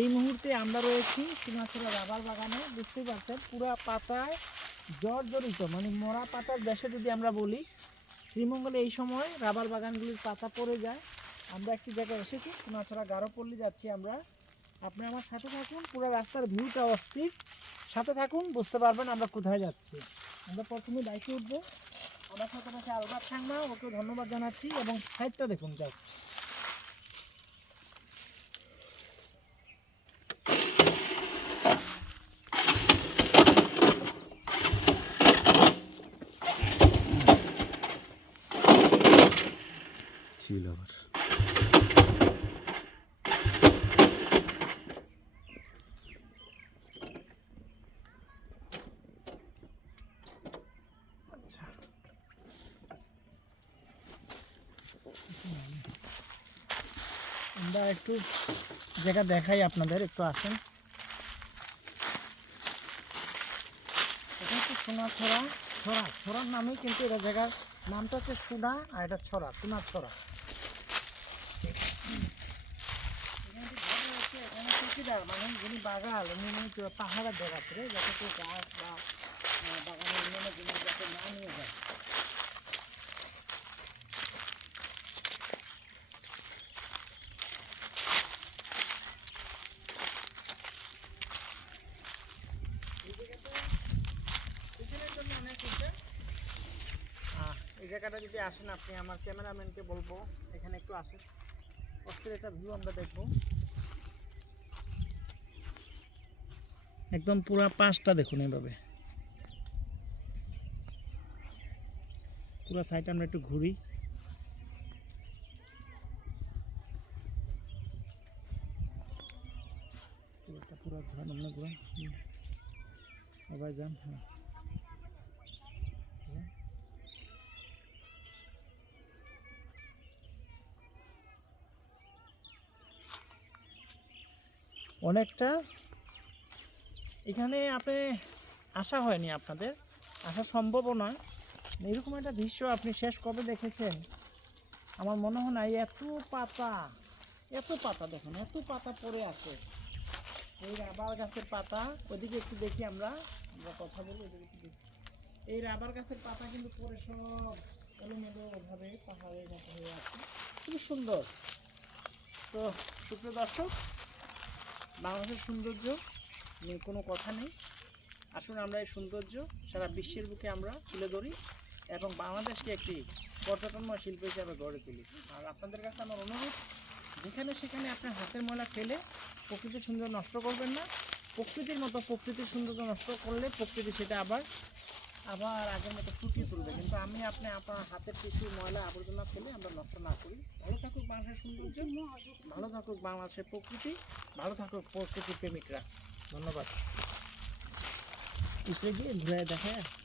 এই মুহূর্তে আমরা রয়েছি সীমাচলা রাবার বাগানে, বুঝতেই পারছেন? পুরা পাতায় জর্জরিত মানে মরা পাতার দেশে যদি আমরা বলি, শ্রীমঙ্গলে এই সময় রাবার বাগানগুলির পাতা পড়ে যায়। আমরা একটি জায়গায় এসেছি সীমাচলা গারোপল্লী যাচ্ছি আমরা। আপনি আমার সাথে থাকুন, পুরো রাস্তার ভিউটা অস্থির। সাথে থাকুন, বুঝতে পারবেন আমরা কোথায় যাচ্ছি। আমরা প্রথমে বাইকে উঠবো। আমার সাথে আছে আলবাত সাংমা ওকে ধন্যবাদ জানাচ্ছি এবং সাইডটা দেখুন জাস্ট ছিল আবার আচ্ছা আমরা একটু জায়গা দেখাই আপনাদের, একটু আসেন। এটা হচ্ছে সোনা ছড়া ছড়া, ছড়ার নামে কিন্তু এটা জায়গার নামটা হচ্ছে সোনা আর এটা ছড়া সোনা ছড়া। মানে বাগাল পাহাড়ের দেখাচ্ছে যাতে গাছ বা বাগানের অন্যান্য জিনিস যাতে না নিয়ে যায় এই জায়গাটা পিছনের জন্য অনেক উঁচু। আহ, এই জায়গাটা যদি আসেন আপনি, আমার ক্যামেরাম্যানকে বলব, এখানে একটু আসেন। অস্থির একটা ভিউ আমরা দেখব। একদম পুরা পাঁচটা দেখুন এইভাবে। পুরো সাইড আমরা একটু ঘুরি। পুরো ঘোরান আমরা ঘোরান যান হ্যাঁ। অনেকটা। এখানে আপনি আসা হয়নি আপনাদের। আসা সম্ভবও নয়। এরকম একটা দৃশ্য আপনি শেষ কবে দেখেছেন? আমার মনে হয় না এত পাতা এত পাতা দেখুন, এত পাতা পড়ে আছে। এই রাবার গাছের পাতা ওদিকে একটু দেখি আমরা। আমরা কথা বলি ওদিকে একটু দেখি। এই রাবার গাছের পাতা কিন্তু পরে সব এলোমেলো ভাবে পাহাড়ের মতো হয়ে আছে। খুবই সুন্দর। তো সুপ্রিয় দর্শক বাংলাদেশের সৌন্দর্য নিয়ে কোনো কথা নেই। আসুন আমরা এই সৌন্দর্য সারা বিশ্বের বুকে আমরা তুলে ধরি এবং বাংলাদেশকে একটি পর্যটনময় শিল্প হিসাবে গড়ে তুলি। আর আপনাদের কাছে আমার অনুরোধ, যেখানে সেখানে আপনার হাতের ময়লা ফেলে প্রকৃতির সৌন্দর্য নষ্ট করবেন না। প্রকৃতির মতো প্রকৃতির সৌন্দর্য নষ্ট করলে প্রকৃতি সেটা আবার আবার আগের মতো ফুটিয়ে তুলবে। কিন্তু আমি আপনি আপনার হাতের কিছু ময়লা, আবর্জনা ফেলে আমরা নষ্ট না করি। ভালো থাকুক বাংলাদেশের সৌন্দর্য। ভালো থাকুক বাংলাদেশের প্রকৃতি। ভালো থাকুক প্রকৃতি প্রেমিকরা। ধন্যবাদ। পিছনে গিয়ে ঘুরে দেখে।